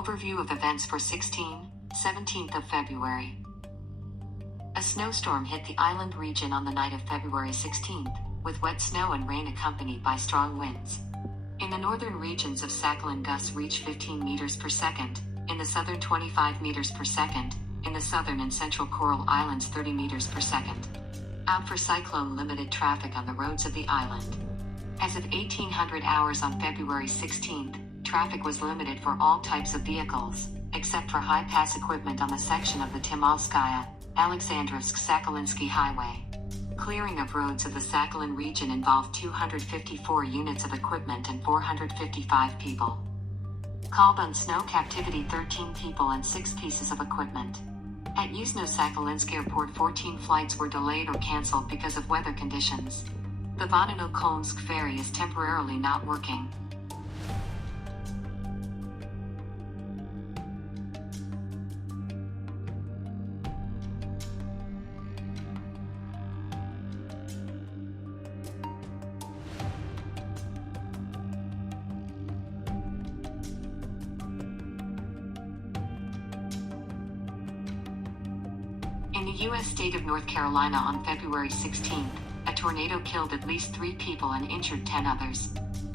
Overview of events for 17th of February. A snowstorm hit the island region on the night of February 16th, with wet snow and rain accompanied by strong winds. In the northern regions of Sakhalin, gusts reached 15 meters per second, in the southern 25 meters per second, in the southern and central Coral Islands 30 meters per second. Out for cyclone limited traffic on the roads of the island. As of 1800 hours on February 16th, traffic was limited for all types of vehicles, except for high-pass equipment on the section of the Timalskaya, Alexandrovsk-Sakhalinsky Highway. Clearing of roads of the Sakhalin region involved 254 units of equipment and 455 people. Called on snow captivity 13 people and 6 pieces of equipment. At Yuzhno-Sakhalinsky Airport 14 flights were delayed or cancelled because of weather conditions. The Vonino-Kolmsk ferry is temporarily not working. In the U.S. state of North Carolina on February 16th, a tornado killed at least 3 people and injured 10 others.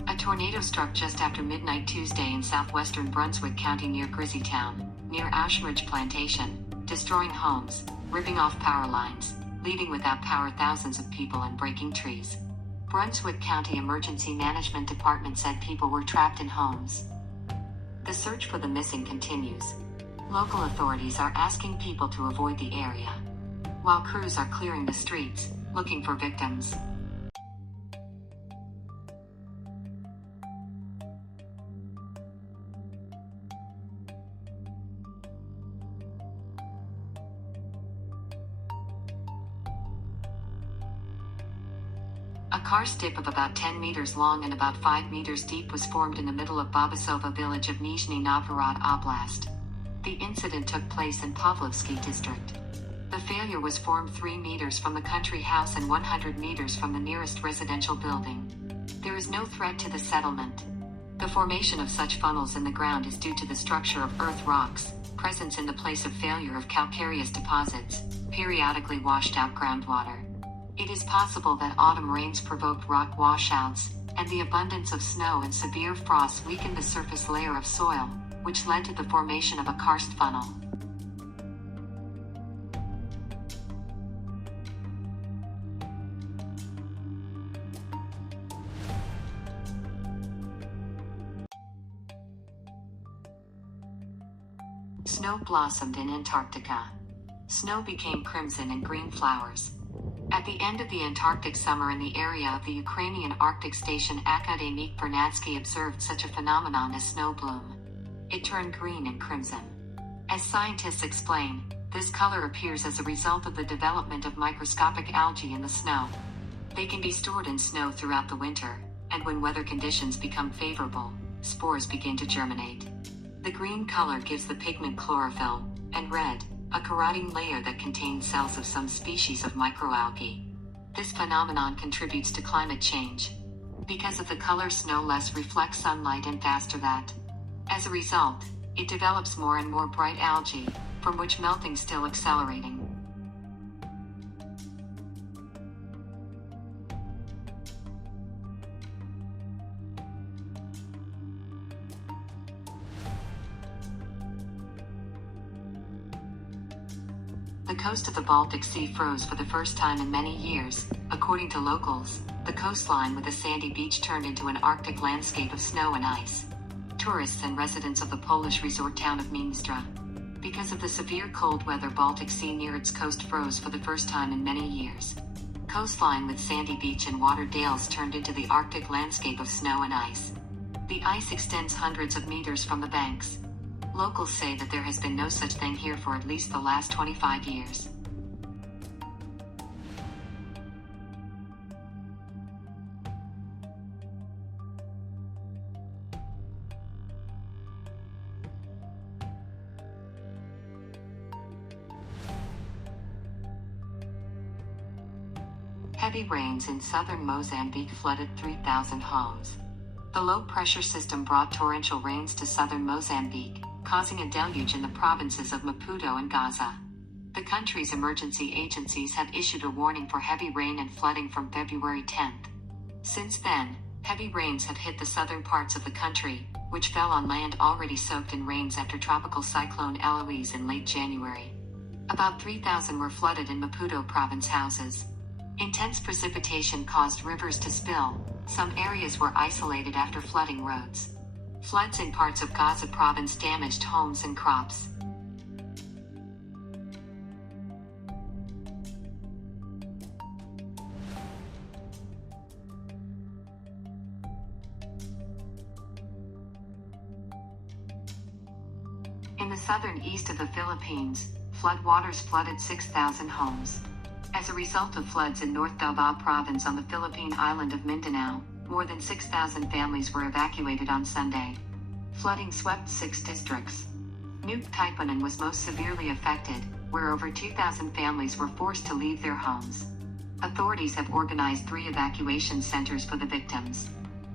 A tornado struck just after midnight Tuesday in southwestern Brunswick County near Grizzytown, near Auschwitz Plantation, destroying homes, ripping off power lines, leaving without power thousands of people and breaking trees. Brunswick County Emergency Management Department said people were trapped in homes. The search for the missing continues. Local authorities are asking people to avoid the area, while crews are clearing the streets, looking for victims. A karst dip of about 10 meters long and about 5 meters deep was formed in the middle of Babasova village of Nizhny Novgorod Oblast. The incident took place in Pavlovsky district. The failure was formed 3 meters from the country house and 100 meters from the nearest residential building. There is no threat to the settlement. The formation of such funnels in the ground is due to the structure of earth rocks, presence in the place of failure of calcareous deposits, periodically washed out groundwater. It is possible that autumn rains provoked rock washouts, and the abundance of snow and severe frosts weakened the surface layer of soil, which led to the formation of a karst funnel. Snow blossomed in Antarctica. Snow became crimson and green flowers. At the end of the Antarctic summer in the area of the Ukrainian Arctic station Akademik Vernadsky observed such a phenomenon as snow bloom. It turned green and crimson. As scientists explain, this color appears as a result of the development of microscopic algae in the snow. They can be stored in snow throughout the winter, and when weather conditions become favorable, spores begin to germinate. The green color gives the pigment chlorophyll, and red, a carotene layer that contains cells of some species of microalgae. This phenomenon contributes to climate change. Because of the color, snow less reflects sunlight and faster that. As a result, it develops more and more bright algae, from which melting still accelerating. The coast of the Baltic Sea froze for the first time in many years. According to locals, the coastline with a sandy beach turned into an Arctic landscape of snow and ice. Tourists and residents of the Polish resort town of Międzyzdrój. Because of the severe cold weather, Baltic Sea near its coast froze for the first time in many years. Coastline with sandy beach and water dales turned into the Arctic landscape of snow and ice. The ice extends hundreds of meters from the banks. Locals say that there has been no such thing here for at least the last 25 years. Heavy rains in southern Mozambique flooded 3,000 homes. The low-pressure system brought torrential rains to southern Mozambique, causing a deluge in the provinces of Maputo and Gaza. The country's emergency agencies have issued a warning for heavy rain and flooding from February 10th. Since then, heavy rains have hit the southern parts of the country, which fell on land already soaked in rains after tropical cyclone Eloise in late January. About 3,000 were flooded in Maputo province houses. Intense precipitation caused rivers to spill. Some areas were isolated after flooding roads. Floods in parts of Gaza province damaged homes and crops. In the southern east of the Philippines, floodwaters flooded 6,000 homes. As a result of floods in North Davao province on the Philippine island of Mindanao, more than 6,000 families were evacuated on Sunday. Flooding swept 6 districts. Nuke Taipunan was most severely affected, where over 2,000 families were forced to leave their homes. Authorities have organized 3 evacuation centers for the victims.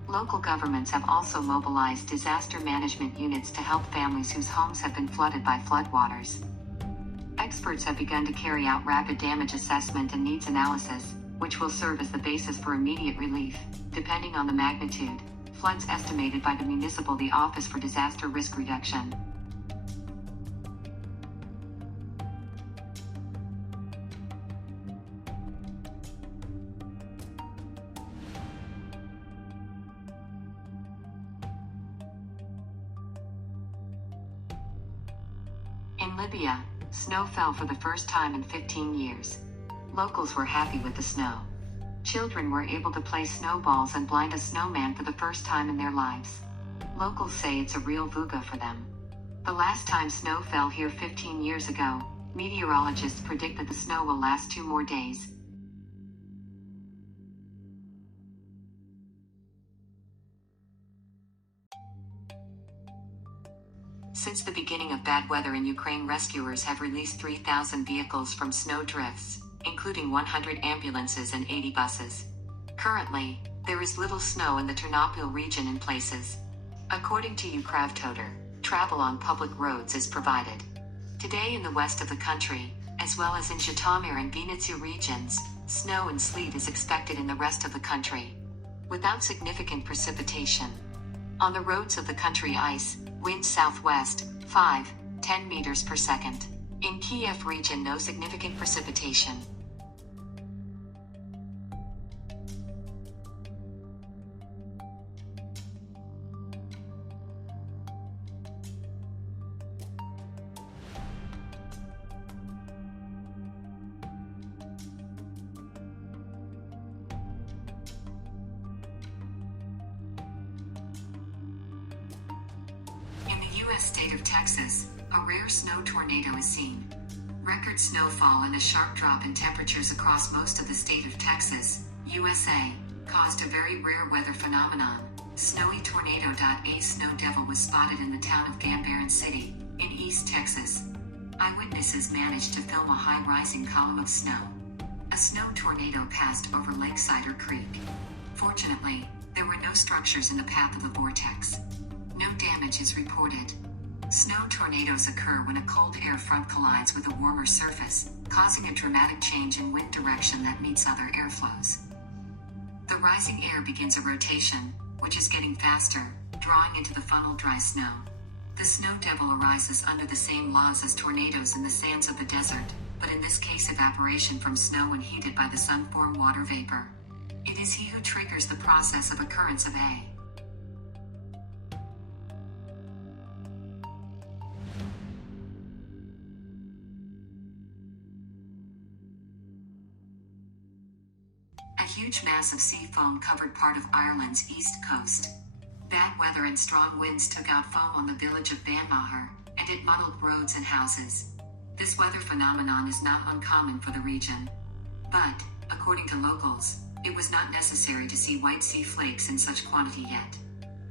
Local governments have also mobilized disaster management units to help families whose homes have been flooded by floodwaters. Experts have begun to carry out rapid damage assessment and needs analysis, which will serve as the basis for immediate relief, depending on the magnitude. Floods estimated by the the Office for Disaster Risk Reduction. In Libya, snow fell for the first time in 15 years. Locals were happy with the snow. Children were able to play snowballs and blind a snowman for the first time in their lives. Locals say it's a real vuga for them. The last time snow fell here 15 years ago, meteorologists predict that the snow will last 2 more days. Since the beginning of bad weather in Ukraine, rescuers have released 3,000 vehicles from snow drifts, including 100 ambulances and 80 buses. Currently, there is little snow in the Ternopil region in places. According to Ukravtoder, travel on public roads is provided. Today in the west of the country, as well as in Zhytomyr and Vinnytsia regions, snow and sleet is expected in the rest of the country, without significant precipitation. On the roads of the country, ice, winds southwest, 5-10 meters per second. In Kiev region, no significant precipitation. U.S. state of Texas, a rare snow tornado is seen. Record snowfall and a sharp drop in temperatures across most of the state of Texas, USA, caused a very rare weather phenomenon. Snowy tornado. A snow devil was spotted in the town of Gambaran City, in East Texas. Eyewitnesses managed to film a high rising column of snow. A snow tornado passed over Lake Cider Creek. Fortunately, there were no structures in the path of the vortex. No damage is reported. Snow tornadoes occur when a cold air front collides with a warmer surface, causing a dramatic change in wind direction that meets other airflows. The rising air begins a rotation, which is getting faster, drawing into the funnel dry snow. The snow devil arises under the same laws as tornadoes in the sands of the desert, but in this case evaporation from snow when heated by the sun form water vapor. It is he who triggers the process of occurrence of A huge mass of sea foam covered part of Ireland's east coast. Bad weather and strong winds took out foam on the village of Banmaher, and it muddled roads and houses. This weather phenomenon is not uncommon for the region. But, according to locals, it was not necessary to see white sea flakes in such quantity yet.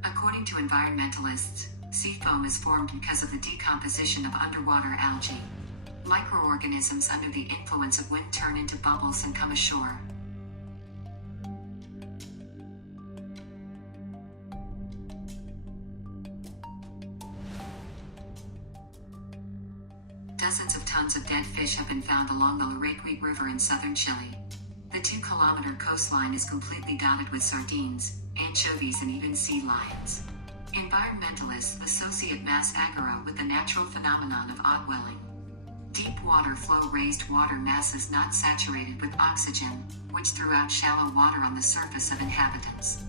According to environmentalists, sea foam is formed because of the decomposition of underwater algae. Microorganisms under the influence of wind turn into bubbles and come ashore. Dozens of tons of dead fish have been found along the Laraque River in southern Chile. The 2-kilometer coastline is completely dotted with sardines, anchovies, and even sea lions. Environmentalists associate mass aggro with the natural phenomenon of odd-welling. Deep water flow raised water masses not saturated with oxygen, which threw out shallow water on the surface of inhabitants.